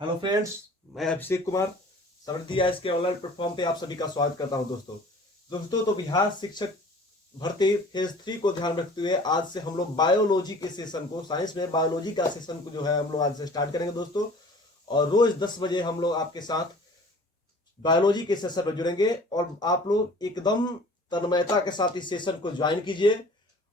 Hello friends, मैं अभिषेक कुमार समृद्धि IAS के online platform पे आप सभी का स्वागत करता हूं। दोस्तों तो बिहार शिक्षक भर्ती फेज 3 को ध्यान रखते हुए आज से हम लोग बायोलॉजी के सेशन को, साइंस में बायोलॉजी का सेशन को जो है हम लोग आज से स्टार्ट करेंगे दोस्तों। और रोज 10 बजे हम लोग आपके साथ बायोलॉजी के सेशन में जुड़ेंगे और आप लोग एकदम तन्मयता के साथ इस सेशन को ज्वाइन कीजिए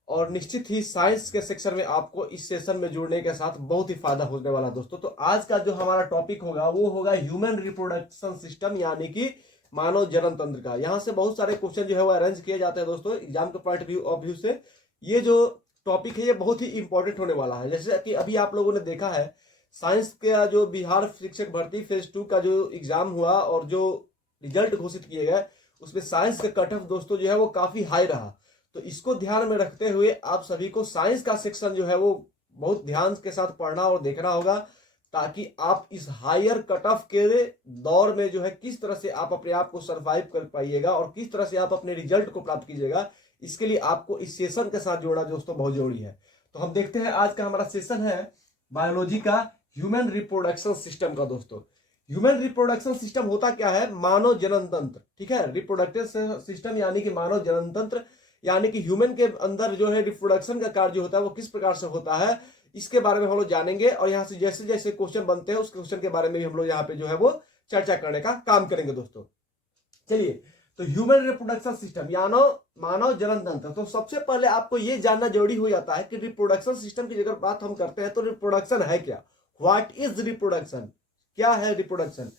और निश्चित ही साइंस के सेक्शन में आपको इस सेशन में जुड़ने के साथ बहुत ही फायदा होने वाला है दोस्तों। तो आज का जो हमारा टॉपिक होगा वो होगा ह्यूमन रिप्रोडक्शन सिस्टम, यानी कि मानव जनन तंत्र का। यहाँ से बहुत सारे क्वेश्चन जो है वो अरेंज किए जाते हैं दोस्तों एग्जाम के पॉइंट ऑफ व्यू से। ये जो टॉपिक है ये बहुत ही इंपॉर्टेंट होने वाला है। जैसे कि अभी आप लोगों ने देखा है साइंस का जो बिहार शिक्षक भर्ती फेज 2 का जो एग्जाम हुआ और जो रिजल्ट घोषित किए गए उसमें साइंस का कट ऑफ दोस्तों जो है वो काफी हाई रहा। तो इसको ध्यान में रखते हुए आप सभी को साइंस का सेक्शन जो है वो बहुत ध्यान के साथ पढ़ना और देखना होगा, ताकि आप इस हायर कट ऑफ के दौर में जो है किस तरह से आप अपने आप को सरवाइव कर पाइएगा और किस तरह से आप अपने रिजल्ट को प्राप्त कीजिएगा। इसके लिए आपको इस सेशन के साथ जोड़ना दोस्तों बहुत जरूरी है। तो हम देखते हैं आज का हमारा सेशन है बायोलॉजी का ह्यूमन रिप्रोडक्शन सिस्टम का। दोस्तों ह्यूमन रिप्रोडक्शन सिस्टम होता क्या है? मानव जनन तंत्र, ठीक है। रिप्रोडक्टिव सिस्टम यानी कि मानव जनन तंत्र, यानी कि ह्यूमन के अंदर जो है रिप्रोडक्शन का कार्य होता है वो किस प्रकार से होता है, इसके बारे में हम लोग जानेंगे। और यहाँ से जैसे जैसे क्वेश्चन बनते हैं उस क्वेश्चन के बारे में भी हम लोग यहाँ पे जो है वो चर्चा करने का काम करेंगे दोस्तों। चलिए, तो ह्यूमन रिप्रोडक्शन सिस्टम यानी मानव जनन तंत्र। तो सबसे पहले आपको ये जानना जरूरी हो जाता है कि रिप्रोडक्शन सिस्टम की अगर बात हम करते हैं तो रिप्रोडक्शन है क्या? What is reproduction? क्या है रिप्रोडक्शन?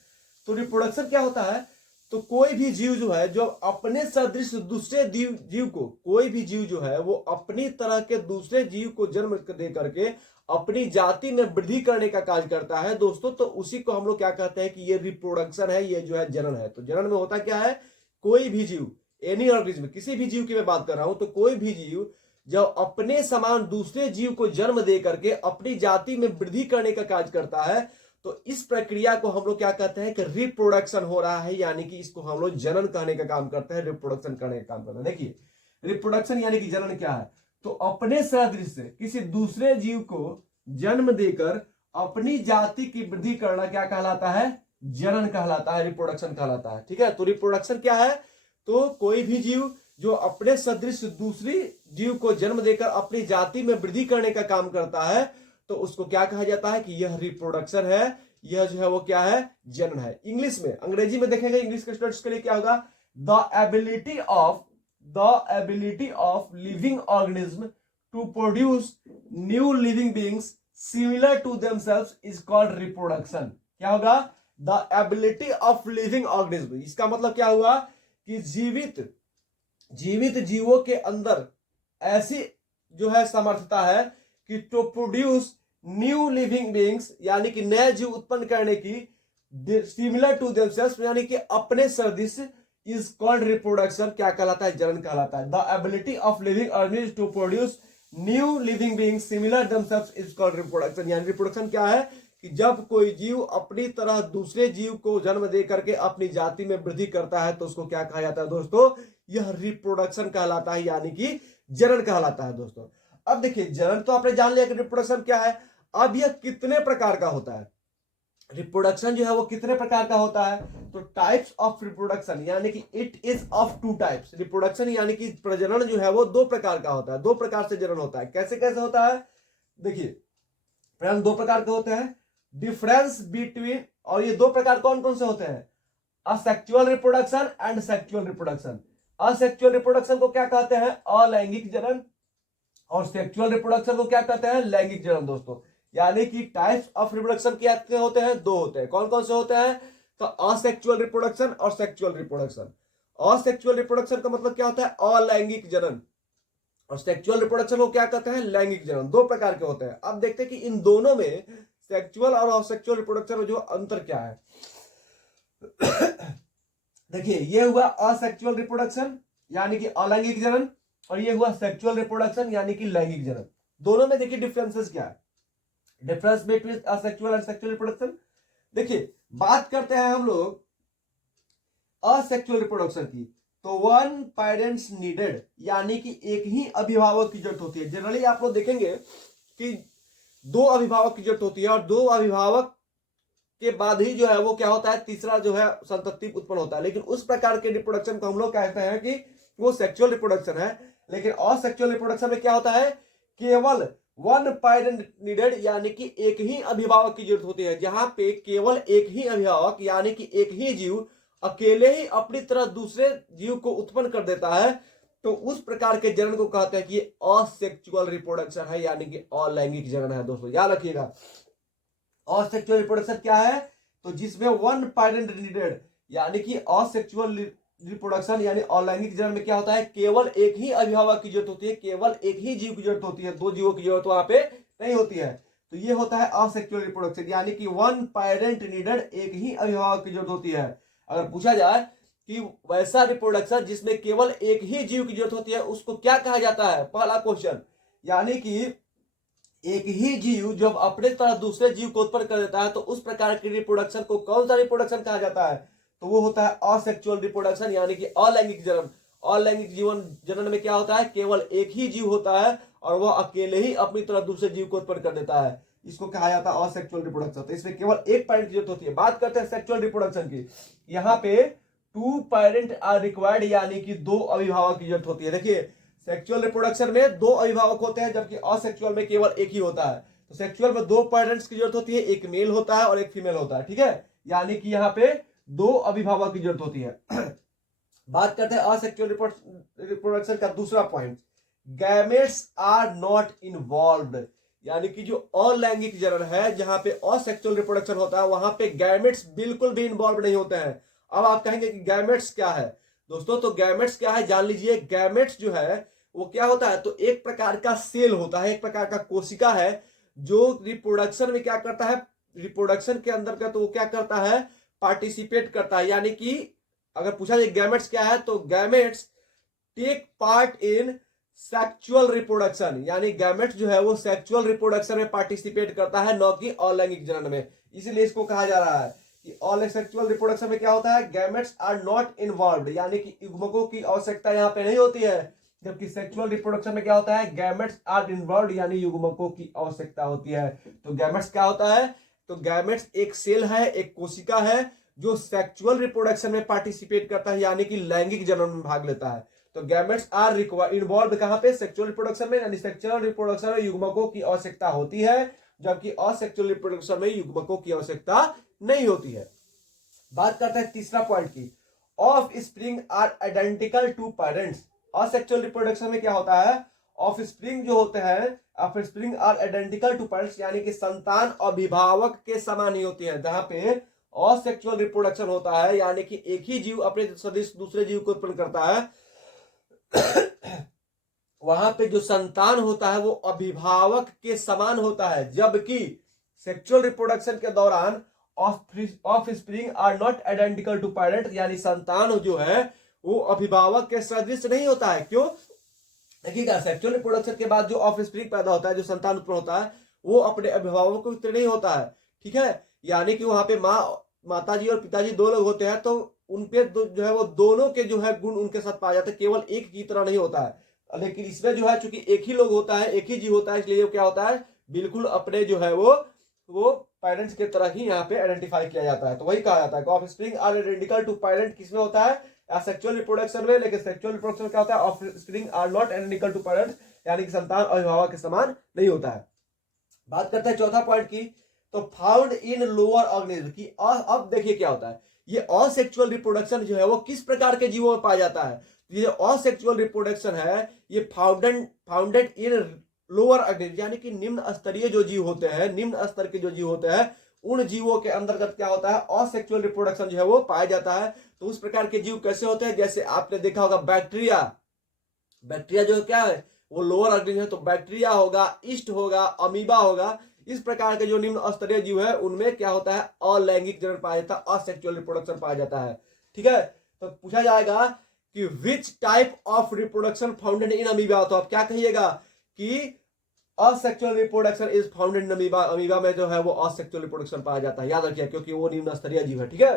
तो रिप्रोडक्शन क्या होता है? तो कोई भी जीव जो है जो अपने सदृश दूसरे जीव को, कोई भी जीव जो है वो अपनी तरह के दूसरे जीव को जन्म दे करके अपनी जाति में वृद्धि करने का कार्य करता है दोस्तों, तो उसी को हम लोग क्या कहते हैं कि ये रिप्रोडक्शन है, ये जो है जनन है। तो जनन में होता क्या है? कोई भी जीव, एनी ऑर्गेनिज्म, किसी भी जीव की मैं बात कर रहा हूं, तो कोई भी जीव जब अपने समान दूसरे जीव को जन्म दे करके अपनी जाति में वृद्धि करने का कार्य करता है, तो इस प्रक्रिया को हम लोग क्या कहते हैं कि रिप्रोडक्शन हो रहा है, यानी कि इसको हम लोग जनन कहने का काम करते हैं, रिप्रोडक्शन करने का काम करते हैं। देखिए, रिप्रोडक्शन यानी कि जनन क्या है? तो अपने सदृश से किसी दूसरे जीव को जन्म देकर अपनी जाति की वृद्धि करना क्या कहलाता है? जनन कहलाता है, रिप्रोडक्शन कहलाता है। ठीक है, तो रिप्रोडक्शन क्या है? तो कोई भी जीव जो अपने सदृश दूसरी जीव को जन्म देकर अपनी जाति में वृद्धि करने का काम करता है, तो उसको क्या कहा जाता है कि यह रिप्रोडक्शन है, यह जो है वो क्या है? जनन है। इंग्लिश में, अंग्रेजी में देखेंगे, इंग्लिश के स्टूडेंट्स के लिए क्या होगा? The ability of living organism to produce new living beings similar to themselves is called reproduction. क्या होगा? द एबिलिटी ऑफ लिविंग ऑर्गेनिज्म, इसका मतलब क्या हुआ कि जीवित जीवों के अंदर ऐसी जो है समर्थता है कि to produce new living beings, यानी कि नए जीव उत्पन्न करने की, सिमिलर टू देमसेल्व्स यानी कि अपने सदृश, इज कॉल्ड रिप्रोडक्शन। क्या कहलाता है? जनन कहलाता है। The ability of living organism to produce new living beings similar themselves is called reproduction. यानी रिप्रोडक्शन क्या है कि जब कोई जीव अपनी तरह दूसरे जीव को जन्म दे करके अपनी जाति में वृद्धि करता है तो उसको क्या कहा जाता है दोस्तों? यह रिप्रोडक्शन कहलाता है, यानी कि जनन कहलाता है दोस्तों। अब देखिए, जनन तो आपने जान लिया कि रिप्रोडक्शन क्या है। अब यह कितने प्रकार का होता है? रिप्रोडक्शन जो है वो कितने प्रकार का होता है? तो टाइप्स ऑफ रिप्रोडक्शन, यानी कि it is of two types. Reproduction यानी कि प्रजनन जो है वो दो प्रकार का होता है, दो प्रकार से जनन होता है। कैसे कैसे होता है? देखिए, प्रजनन दो प्रकार के होते हैं। डिफरेंस बिटवीन, और ये दो प्रकार कौन कौन से होते हैं? Asexual reproduction and sexual reproduction. Asexual reproduction को क्या कहते हैं? अलैंगिक जनन। और सेक्सुअल रिप्रोडक्शन को क्या कहते हैं? लैंगिक जनन दोस्तों। यानी कि टाइप्स ऑफ रिप्रोडक्शन क्या होते हैं? दो होते हैं। कौन कौन से होते हैं? तो असेक्सुअल रिप्रोडक्शन और सेक्सुअल रिप्रोडक्शन। असेक्सुअल रिप्रोडक्शन का मतलब क्या होता है? अलैंगिक जनन। और सेक्सुअल रिप्रोडक्शन को क्या कहते हैं? लैंगिक जनन। दो प्रकार के होते हैं। अब देखते हैं कि इन दोनों में, सेक्सुअल और असेक्सुअल रिप्रोडक्शन में जो अंतर क्या है। देखिए, ये हुआ असेक्सुअल रिप्रोडक्शन यानी कि अलैंगिक जनन, और ये हुआ सेक्सुअल रिप्रोडक्शन यानी कि लैंगिक जनन। दोनों में देखिए डिफरेंसेस क्या है, difference between asexual and sexual reproduction. देखिए, बात करते हैं हम लोग असेक्सुअल रिप्रोडक्शन की, तो वन पेरेंट्स नीडेड, यानी कि एक ही अभिभावक की जरूरत होती है। जनरली आप लोग देखेंगे कि दो अभिभावक की जरूरत होती है, और दो अभिभावक के बाद ही जो है वो क्या होता है, तीसरा जो है संतति उत्पन्न होता है। लेकिन उस प्रकार के रिप्रोडक्शन को हम लोग कहते हैं कि वो सेक्सुअल रिप्रोडक्शन है। लेकिन असेक्सुअल रिप्रोडक्शन में क्या होता है, केवल वन पेरेंट नीडेड, यानी कि एक ही अभिभावक की जरूरत होती है। जहां पे केवल एक ही अभिभावक यानी कि एक ही जीव अकेले ही अपनी तरह दूसरे जीव को उत्पन्न कर देता है, तो उस प्रकार के जनन को कहते हैं कि असेक्सुअल रिप्रोडक्शन है, यानी कि अलैंगिक जनन है। दोस्तों याद रखिएगा, असेक्सुअल रिप्रोडक्शन क्या है, तो जिसमें वन पेरेंट नीडेड, यानी कि असेक्सुअल रिप्रोडक्शन यानी अलैंगिक जनन में क्या होता है, केवल एक ही अभिभावक की जरूरत होती है, केवल एक ही जीव की जरूरत होती है, दो जीवों की जरूरत वहां पे नहीं होती है। तो ये होता है असेक्सुअल रिप्रोडक्शन, यानी कि वन पेरेंट नीडेड, एक ही अभिभावक की जरूरत होती है। अगर पूछा जाए कि वैसा रिप्रोडक्शन जिसमें केवल एक ही जीव की जरूरत होती है उसको क्या कहा जाता है, पहला क्वेश्चन, यानी कि एक ही जीव जब अपने तरह दूसरे जीव को उत्पन्न कर देता है तो उस प्रकार की रिप्रोडक्शन को कौन सा रिप्रोडक्शन कहा जाता है, तो वो होता है असेक्सुअल रिप्रोडक्शन, यानी कि अलैंगिक जनन। अलैंगिक जीवन जनन में क्या होता है, केवल एक ही जीव होता है और वह अकेले ही अपनी तरह दूसरे जीव को उत्पन्न कर देता है, इसको कहा जाता है असेक्सुअल रिप्रोडक्शन। तो इसमें केवल एक पेरेंट की जरूरत होती है। बात करते हैं सेक्सुअल रिप्रोडक्शन की, यहाँ पे टू पेरेंट आर रिक्वायर्ड, यानी कि दो अभिभावक की जरूरत होती है। देखिए, सेक्सुअल रिप्रोडक्शन में दो अभिभावक होते हैं, जबकि असेक्सुअल में केवल एक ही होता है। तो सेक्सुअल में दो पेरेंट्स की जरूरत होती है, एक मेल होता है और एक फीमेल होता है, ठीक है, यानी कि यहाँ पे दो अभिभावक की जरूरत होती है। बात करते हैं असेक्सुअल रिप्रोडक्शन का दूसरा point, gametes are not involved, यानी कि जो अलैंगिक जनन है, जहां पे असेक्सुअल रिप्रोडक्शन होता है वहां पे गैमेट्स बिल्कुल भी इन्वॉल्व नहीं होते हैं। अब आप कहेंगे कि गैमेट्स क्या है दोस्तों, तो गैमेट्स क्या है जान लीजिए। गैमेट्स जो है वो क्या होता है, तो एक प्रकार का सेल होता है, एक प्रकार का कोशिका है जो रिप्रोडक्शन में क्या करता है, रिप्रोडक्शन के अंतर्गत तो वो क्या करता है, पार्टिसिपेट करता है। यानी कि अगर पूछा जाए गैमेट्स क्या है, तो gametes take part in sexual reproduction, यानी गैमेट्स जो है वो सेक्सुअल रिप्रोडक्शन में पार्टिसिपेट करता है, न कि अलैंगिक जनन में। इसीलिए इसको कहा जा रहा है कि असेक्सुअल रिप्रोडक्शन में क्या होता है, गैमेट्स आर नॉट इन्वॉल्व्ड, यानी कि युग्मकों की आवश्यकता यहाँ पे नहीं होती है। जबकि सेक्सुअल रिप्रोडक्शन में क्या होता है, गैमेट्स आर इन्वॉल्व्ड, यानी युग्मकों की आवश्यकता होती है। तो गैमेट्स क्या होता है, तो गैमेट्स एक सेल है, एक कोशिका है जो सेक्सुअल रिप्रोडक्शन में पार्टिसिपेट करता है, यानी कि लैंगिक जनन में भाग लेता है। तो गैमेट्स आर इन्वॉल्व कहां पे, सेक्सुअल रिप्रोडक्शन में, यानी सेक्सुअल रिप्रोडक्शन में युग्मकों की आवश्यकता होती है, जबकि असेक्सुअल रिप्रोडक्शन में युग्मकों की आवश्यकता नहीं होती है। बात करते हैं तीसरा पॉइंट की, offspring are identical to parents. Asexual reproduction में क्या होता है, ऑफ स्प्रिंग जो होते हैं, offspring are identical to parents, यानी कि संतान अभिभावक के समान ही होती है। जहां पे असेक्सुअल रिप्रोडक्शन होता है, यानी कि एक ही जीव अपने सदस्य दूसरे जीव को उत्पन्न करता है, वहां पे जो संतान होता है वो अभिभावक के समान होता है। जबकि सेक्सुअल रिप्रोडक्शन के दौरान offspring are not identical to parent, यानी संतान जो है वो अभिभावक के सदृश नहीं होता है। क्यों, देखिएगा, सेक्सुअल रिप्रोडक्शन के बाद जो ऑफ स्प्रिंग पैदा होता है, जो संतान उत्पन्न होता है, वो अपने अभिभावकों को तरह नहीं होता है, ठीक है, यानी कि वहां पे माताजी और पिताजी दो लोग होते हैं, तो उनपे जो है वो दोनों के जो है गुण उनके साथ पाए जाते हैं, केवल एक की तरह नहीं होता है। लेकिन इसमें जो है चूंकि एक ही लोग होता है, एक ही जीव होता है, इसलिए क्या होता है, बिल्कुल अपने जो है वो पेरेंट्स के तरह ही यहाँ पे आइडेंटिफाई किया जाता है। तो वही कहा जाता है offspring are identical to parent, किसमें होता है, सेक्सुअल रिप्रोडक्शन में। लेकिन सेक्सुअल रिप्रोडक्शन क्या होता है, offspring are not identical to parents, यानी कि संतान अभिभावक के समान नहीं होता है। बात करते हैं चौथा पॉइंट की, तो फाउंड इन लोअर ऑर्गेनिज्म की। अब देखिए क्या होता है, ये असेक्सुअल रिप्रोडक्शन जो है वो किस प्रकार के जीवों में पाया जाता है। ये असेक्सुअल रिप्रोडक्शन है, ये फाउंडेड इन लोअर ऑर्गेनिज्म, यानी कि निम्न स्तरीय जो जीव होते हैं, निम्न स्तर के जो जीव होते हैं, उन जीवों के अंतर्गत क्या होता है, असेक्सुअल रिप्रोडक्शन जो है वो पाया जाता है। तो उस प्रकार के जीव कैसे होते हैं, जैसे आपने देखा होगा बैक्टीरिया, बैक्टीरिया जो क्या है वो लोअर ऑर्गेनिज्म है, तो बैक्टीरिया होगा, ईस्ट होगा, अमीबा होगा। इस प्रकार के जो निम्न स्तरीय जीव है उनमें क्या होता है, अलैंगिक जनन पाया जाता है, असेक्सुअल रिप्रोडक्शन पाया जाता है, ठीक है। तो पूछा जाएगा कि which type of reproduction founded in amoeba, तो आप क्या कहिएगा कि asexual reproduction is founded in amoeba. Amoeba में जो है वो असेक्सुअल रिप्रोडक्शन पाया जाता है, याद रखिए, क्योंकि वो निम्न स्तरीय जीव है, ठीक है।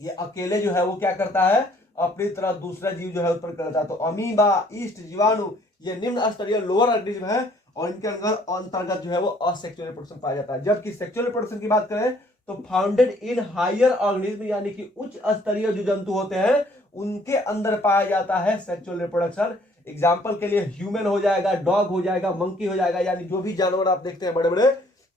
ये अकेले जो है वो क्या करता है, अपनी तरह दूसरा जीव जो है उत्पन्न करता है। तो अमीबा, ईस्ट, जीवाणु, ये निम्न स्तरीय लोअर ऑर्गेनिज्म है और इनके अंदर अंतर्गत जो है वो असेक्सुअल रिप्रोडक्शन पाया जाता है। जबकि सेक्सुअल रिप्रोडक्शन की बात करें तो फाउंडेड इन हायर ऑर्गेनिज्म यानी कि उच्च स्तरीय जो जंतु होते हैं उनके अंदर पाया जाता है सेक्सुअल रिप्रोडक्शन। एग्जाम्पल के लिए ह्यूमन हो जाएगा, डॉग हो जाएगा, मंकी हो जाएगा, यानी जो भी जानवर आप देखते हैं बड़े बड़े,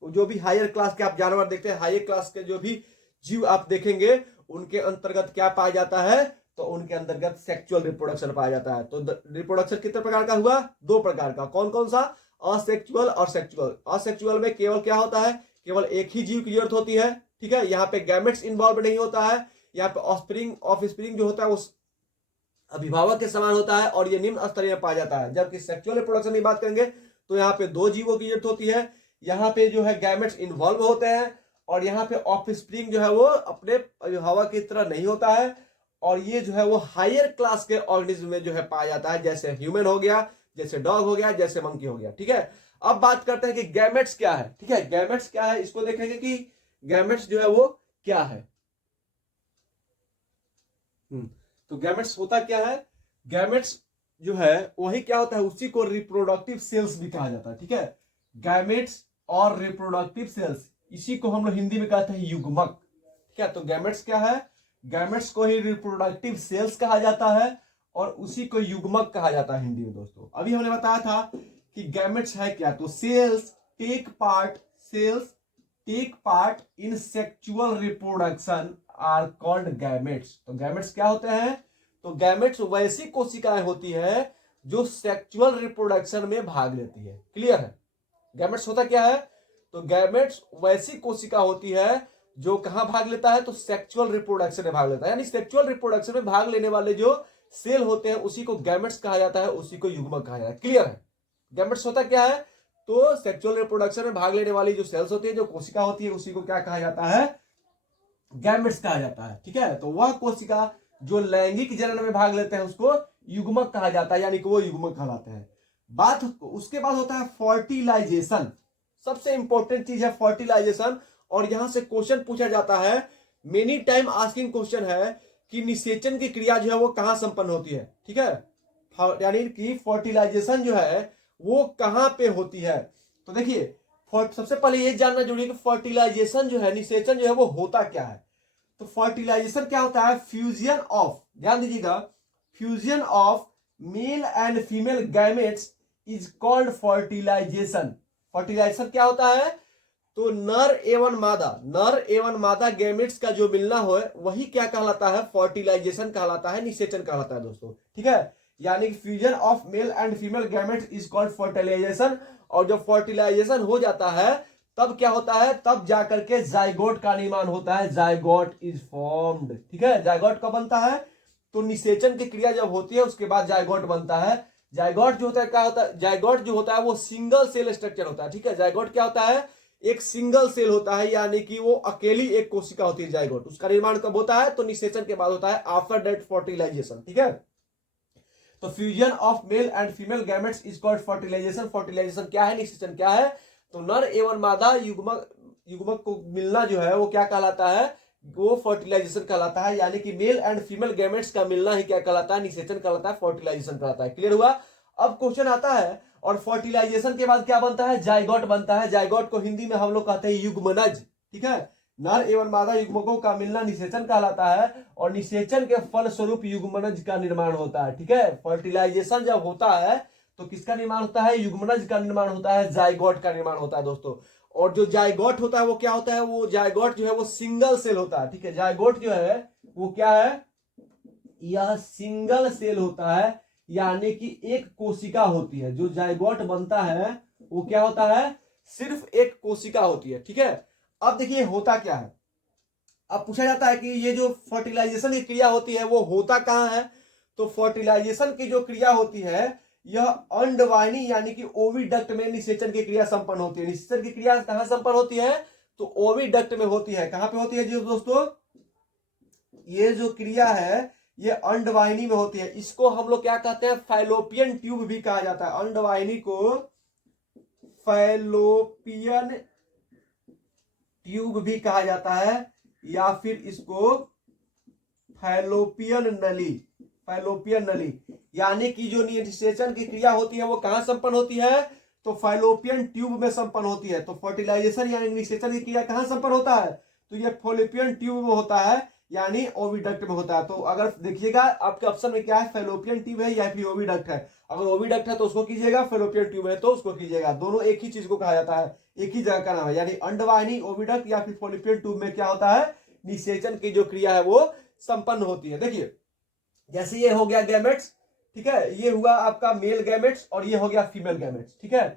जो भी हायर क्लास के आप जानवर देखते हैं, हायर क्लास के जो भी जीव आप देखेंगे उनके अंतर्गत क्या पाया जाता है, तो उनके अंतर्गत सेक्सुअल रिप्रोडक्शन पाया जाता है। तो रिप्रोडक्शन कितने प्रकार का हुआ? 2 प्रकार का। कौन कौन सा? असेक्सुअल और सेक्सुअल। असेक्सुअल में केवल क्या होता है, केवल एक ही जीव की जरूरत होती है, ठीक है, यहाँ पे गैमेट्स इन्वॉल्व नहीं होता है, यहाँ पे ऑफस्प्रिंग जो होता है उस अभिभावक के समान होता है और ये निम्न स्तरीय में पाया जाता है। जबकि सेक्सुअल रिप्रोडक्शन की बात करेंगे तो यहाँ पे 2 जीवों की जरूरत होती है, यहाँ पे जो है गैमेट्स इन्वॉल्व होते हैं और यहाँ पे ऑफस्प्रिंग जो है वो अपने अभिभावक की तरह नहीं होता है, और ये जो है वो हायर क्लास के ऑर्गेनिज्म में जो है पाया जाता है, जैसे ह्यूमन हो गया, जैसे डॉग हो गया, जैसे मंकी हो गया, ठीक है। अब बात करते हैं कि गैमेट्स क्या है, ठीक है, गैमेट्स क्या है, इसको देखेंगे कि गैमेट्स जो है वो क्या है। तो गैमेट्स होता क्या है? गैमेट्स जो है वही क्या होता है, उसी को रिप्रोडक्टिव सेल्स भी कहा जाता है, ठीक है। गैमेट्स और रिप्रोडक्टिव सेल्स, इसी को हम लोग हिंदी में कहते हैं युग्मक, ठीक है। तो गैमेट्स क्या है? गैमेट्स को ही रिप्रोडक्टिव सेल्स कहा जाता है और उसी को युग्मक कहा जाता है हिंदी में। दोस्तों अभी हमने बताया था कि गैमेट्स है क्या, तो cells take part in sexual reproduction are called gametes. तो गैमेट्स क्या होते हैं? तो गैमेट्स वैसी कोशिकाएं होती है जो सेक्सुअल रिप्रोडक्शन में भाग लेती है। क्लियर है? गैमेट्स होता क्या है? तो गैमेट्स वैसी कोशिका होती है जो कहां भाग लेता है, तो सेक्सुअल रिप्रोडक्शन में भाग लेता है, यानी सेक्सुअल रिप्रोडक्शन में भाग लेने वाले जो सेल होते हैं उसी को गैमेट्स कहा जाता है, उसी को युग्मक कहा जाता है। क्लियर है? गैमेट्स होता क्या है? तो सेक्सुअल रिप्रोडक्शन में भाग लेने वाली जो सेल्स होती है, जो कोशिका होती है, उसी को क्या कहा जाता है? गैमेट्स कहा जाता है, ठीक है। तो वह कोशिका जो लैंगिक जनन में भाग लेते हैं उसको युग्मक कहा जाता है, यानी कि वो युग्मक कहलाते हैं। बात उसके बाद होता है फर्टिलाइजेशन। सबसे इंपॉर्टेंट चीज है फर्टिलाइजेशन, और यहां से क्वेश्चन पूछा जाता है, मेनी टाइम आस्किंग क्वेश्चन है कि निषेचन की क्रिया जो है वो कहां संपन्न होती है, ठीक है, यानी कि फर्टिलाइजेशन जो है वो कहां पे होती है। तो देखिए सबसे पहले ये जानना जरूरी है कि फर्टिलाइजेशन जो है, निषेचन जो है वो होता क्या है। तो फर्टिलाइजेशन क्या होता है? फ्यूजन ऑफ, ध्यान दीजिएगा, fusion of male and female gametes is called fertilization. Fertilization क्या होता है? तो नर एवं मादा गैमेट्स का जो मिलना हो वही क्या कहलाता है? फर्टिलाइजेशन कहलाता है, निषेचन कहलाता है दोस्तों, ठीक है। यानी कि fusion of male and female gametes is called fertilization. और जब फर्टिलाइजेशन हो जाता है तब क्या होता है? तब जाकर के जाइगोट का निर्माण होता है, जाइगोट इज फॉर्म्ड, ठीक है। जाइगोट कब बनता है? तो निषेचन की क्रिया जब होती है उसके बाद जाइगोट बनता है। जाइगोट जो होता है क्या होता है? जाइगोट जो होता है वो सिंगल सेल स्ट्रक्चर होता है, ठीक है। जाइगोट क्या होता है? एक सिंगल सेल होता है, यानी कि वो अकेली एक कोशिका होती है जाइगोट। उसका निर्माण कब होता है? तो निषेचन के बाद होता है, आफ्टर दैट फर्टिलाइजेशन, ठीक है। तो fusion of male and female gametes is called fertilization. Fertilization क्या है? निषेचन क्या है? तो नर एवं मादा युग्मक को मिलना जो है वो क्या कहलाता है? वो फर्टिलाइजेशन कहलाता है, यानी कि मेल एंड फीमेल गैमेट्स का मिलना ही क्या कहलाता है? निषेचन कहलाता है, फर्टिलाइजेशन कहलाता है। क्लियर हुआ? अब क्वेश्चन आता है, और फर्टिलाइजेशन के बाद क्या बनता है? जाइगोट बनता है। जाइगोट को हिंदी में हम लोग कहते हैं युग्मनज, ठीक है। नर एवं मादा युग्मकों का मिलना निषेचन कहलाता है, और निषेचन के फल स्वरूप युग्मनज का निर्माण होता है, ठीक है। फर्टिलाइजेशन जब होता है तो किसका निर्माण होता है? युग्मनज का निर्माण होता है, जाइगोट का निर्माण होता है दोस्तों। और जो जाइगोट होता है वो क्या होता है? वो जाइगोट जो है वो सिंगल सेल होता है, ठीक है। जाइगोट जो है वो क्या है? यह सिंगल सेल होता है, यानी कि एक कोशिका होती है। जो जाइगोट बनता है वो क्या होता है? सिर्फ एक कोशिका होती है, ठीक है। अब देखिए होता क्या है। अब पूछा जाता है कि ये जो फर्टिलाइजेशन की क्रिया होती है वो होता कहां है? तो फर्टिलाइजेशन की जो क्रिया होती है यह अंडवाहिनी यानी कि ओविडक्ट में निषेचन की क्रिया संपन्न होती है। निषेचन की क्रिया कहां संपन्न होती है? तो ओविडक्ट में होती है। कहां पे होती है जी दोस्तों? ये जो क्रिया है ये अंडवाहिनी में होती है। इसको हम लोग क्या कहते हैं? फैलोपियन ट्यूब भी कहा जाता है। अंडवाहिनी को फैलोपियन ट्यूब भी कहा जाता है, या फिर इसको फैलोपियन नली, यानी कि जो निषेचन की क्रिया होती है वो कहां संपन्न होती है? तो फैलोपियन ट्यूब में संपन्न होती है। तो फर्टिलाइजेशन यानी निषेचन की क्रिया कहां संपन्न होता है? तो ये फैलोपियन ट्यूब में होता है, यानी ओविडक्ट में होता है। तो अगर देखिएगा आपके ऑप्शन में क्या है, फैलोपियन ट्यूब है या फिर ओविडक्ट है। अगर ओविडक्ट है तो उसको कीजिएगा, फैलोपियन ट्यूब है तो उसको कीजिएगा। दोनों एक ही चीज को कहा जाता है, एक ही जगह का नाम है, यानी अंडवाहिनी ओविडक्ट या फिर फैलोपियन ट्यूब में क्या होता है, निषेचन की जो क्रिया है वो संपन्न होती है। देखिए जैसे ये हो गया गैमेट्स, ठीक है, ये हुआ आपका मेल गैमेट्स और ये हो गया फीमेल गैमेट्स, ठीक है।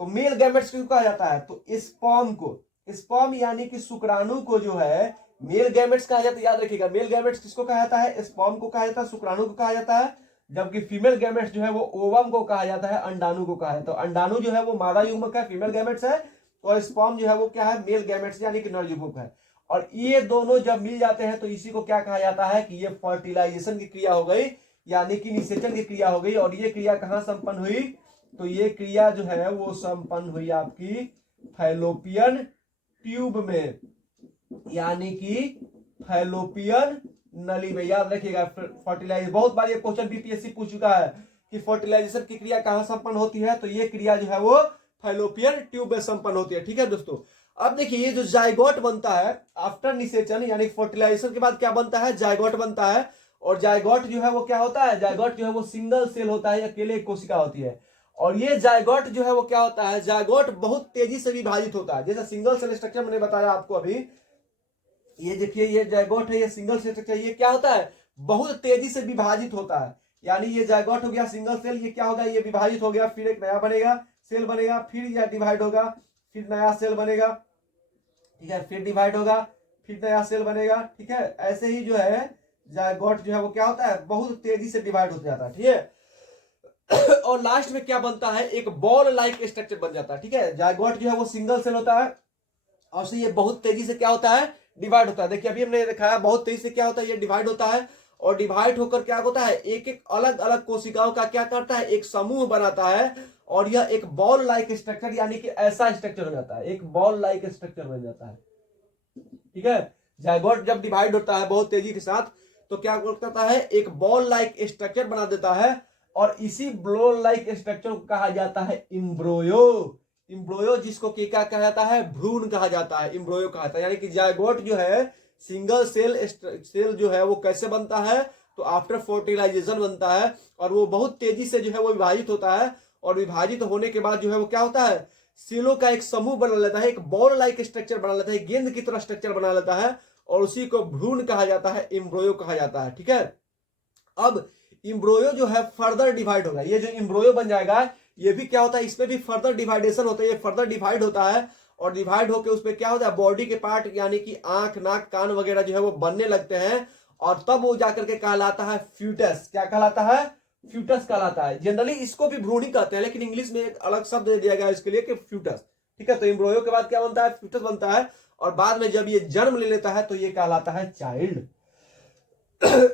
तो मेल गैमेट्स क्यों कहा जाता है, तो स्पर्म को, स्पर्म यानी कि शुक्राणु को जो है मेल गैमेट्स कहा जाता है। याद रखिएगा, मेल गैमेट्स किसको कहा जाता है, स्पर्म को कहा जाता है, शुक्राणु को कहा जाता है। जबकि फीमेल गैमेट्स जो है वो ओवम को कहा जाता है, अंडाणु को कहा जाता है। तो अंडाणु जो है वो मादा युग्मक है, फीमेल गैमेट्स है, और स्पर्म जो है वो क्या है, मेल गैमेट्स यानी कि नर युग्मक है। और ये दोनों जब मिल जाते हैं तो इसी को क्या कहा जाता है कि ये फर्टिलाइजेशन की क्रिया हो गई, यानी कि निषेचन की क्रिया हो गई। और ये क्रिया कहां संपन्न हुई, तो ये क्रिया जो है वो संपन्न हुई आपकी फैलोपियन ट्यूब में, यानी कि फैलोपियन नली में। याद रखिएगा फर्टिलाइज, बहुत बार ये क्वेश्चन बीपीएससी पूछ चुका है कि फर्टिलाइजेशन की क्रिया कहां संपन्न होती है, तो ये क्रिया जो है वो फैलोपियन ट्यूब में संपन्न होती है, ठीक है दोस्तों। अब देखिए ये जो जायगोट बनता है आफ्टर निषेचन यानी फर्टिलाइजेशन के बाद क्या बनता है, जायगोट बनता है। और जायगोट जो है वो क्या होता है, जायगोट जो है वो सिंगल सेल होता है, अकेले एक कोशिका होती है। और ये जायगोट जो है वो क्या होता है, जायगोट बहुत तेजी से विभाजित होता है। जैसे सिंगल सेल स्ट्रक्चर मैंने बताया आपको अभी, ये देखिए ये जायगोट है, ये सिंगल सेल स्ट्रक्चर, ये क्या होता है, बहुत तेजी से विभाजित होता है। यानी ये जायगोट हो गया सिंगल सेल, ये क्या होगा, ये विभाजित हो गया, फिर एक नया बनेगा, सेल बनेगा, फिर यह डिवाइड होगा, फिर नया सेल बनेगा, ठीक है, फिर डिवाइड होगा, फिर नया सेल बनेगा, ठीक है। ऐसे ही जो है जायगोट जो है वो क्या होता है, बहुत तेजी से डिवाइड होता जाता है, ठीक है। और लास्ट में क्या बनता है, एक बॉल लाइक स्ट्रक्चर बन जाता है, ठीक है। जायगोट जो है वो सिंगल सेल होता है और से ये बहुत तेजी से क्या होता है, डिवाइड होता है। देखिए अभी हमने दिखाया बहुत तेजी से क्या होता है, ये डिवाइड होता है। और डिवाइड होकर क्या होता है, एक एक अलग अलग कोशिकाओं का क्या करता है, एक समूह बनाता है। और यह एक बॉल लाइक स्ट्रक्चर यानी कि ऐसा स्ट्रक्चर हो जाता है, एक बॉल लाइक स्ट्रक्चर बन जाता है, ठीक है। जायगोट जब डिवाइड होता है बहुत तेजी के साथ तो क्या करता है, एक बॉल लाइक स्ट्रक्चर बना देता है। और इसी बॉल लाइक स्ट्रक्चर को कहा जाता है इम्ब्रोयो। इम्ब्रोयो जिसको क्या कहा जाता है, भ्रूण कहा जाता है, इम्ब्रोयो कहा जाता है। यानी कि जायगोट जो है सिंगल सेल जो है वो कैसे बनता है, तो आफ्टर फर्टिलाइजेशन बनता है। और वो बहुत तेजी से जो है वो विभाजित होता है। और विभाजित होने के बाद जो है वो क्या होता है, सेलों का एक समूह बना लेता है, एक बॉल लाइक स्ट्रक्चर बना लेता है, गेंद की तरह स्ट्रक्चर बना लेता है। और उसी को भ्रूण कहा जाता है, इम्ब्रोयो कहा जाता है, ठीक है। अब इम्ब्रोयो जो है फर्दर डिवाइड होगा, ये जो इम्ब्रोयो बन जाएगा ये भी क्या होता है, इसमें भी फर्दर डिवाइडेशन होता है, ये फर्दर डिवाइड होता है। और डिवाइड होकर उसमें क्या होता है, बॉडी के पार्ट यानी कि आंख नाक कान वगैरह जो है वो बनने लगते हैं। और तब वो जाकर के कहलाता है फ्यूटस। क्या कहलाता है, फ्यूटस कहलाता है। जनरली इसको भी भ्रूण ही कहते हैं, लेकिन इंग्लिश में एक अलग शब्द दे दिया गया इसके लिए कि फ्यूटस, ठीक है। तो इम्ब्रोयो के बाद क्या बनता है, फ्यूटस बनता है। और बाद में जब ये जन्म ले लेता है तो ये कहलाता है चाइल्ड।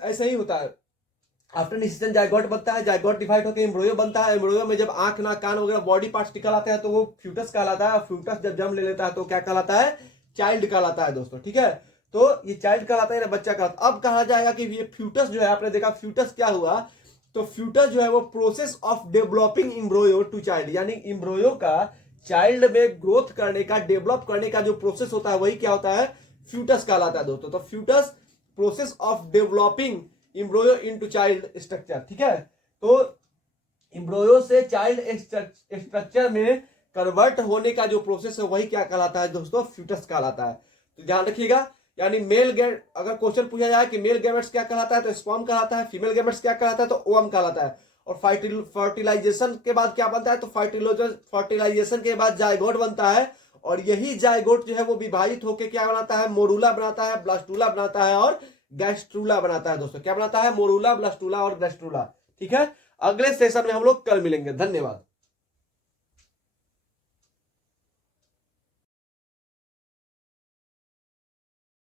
ऐसा ही होता है, आफ्टर निषेचन जायगोट बनता है, जायगोट डिवाइड होकर एम्ब्रोयो बनता है। एम्ब्रोयो में जब आंख नाक कान वगैरह बॉडी पार्ट्स निकल आते हैं तो वो फ्यूटस कहलाता है। फ्यूटस जब जन्म ले लेता है तो क्या कहलाता है, चाइल्ड कहलाता है दोस्तों, ठीक है। तो ये चाइल्ड कहलाता है ना, बच्चा कहलाता है। अब कहा जाएगा कि ये फ्यूटस जो है, आपने देखा फ्यूटस क्या हुआ, तो फ्यूटस जो है वो process of developing embryo to child, यानी एम्ब्रोयो का चाइल्ड में ग्रोथ करने का, डेवलप करने का जो प्रोसेस होता है वही क्या होता है, फ्यूटस कहलाता है दोस्तों। तो foetus process of developing embryo into child structure, ठीक है। तो एम्ब्रोयो से चाइल्ड स्ट्रक्चर में कन्वर्ट होने का जो प्रोसेस है वही क्या कहलाता है दोस्तों, फ्यूटस कहलाता है। तो ध्यान रखिएगा, यानी अगर क्वेश्चन पूछा जाए कि मेल गैमेट्स क्या कहलाता है तो स्पर्म कहलाता है, फीमेल गैमेट्स क्या कहलाता है तो ओवम कहलाता है। और फर्टिलाइजेशन के बाद क्या बनता है, तो फर्टिलाइजेशन के बाद जायगोट बनता है। और यही जायगोट जो है वो विभाजित होकर क्या बनाता है, मोरूला बनाता है, ब्लास्टूला बनाता है और गैस्ट्रूला बनाता है दोस्तों। क्या बनाता है, मोरूला, ब्लास्टूला और गैस्ट्रूला, ठीक है। अगले सेशन में हम लोग कल मिलेंगे, धन्यवाद।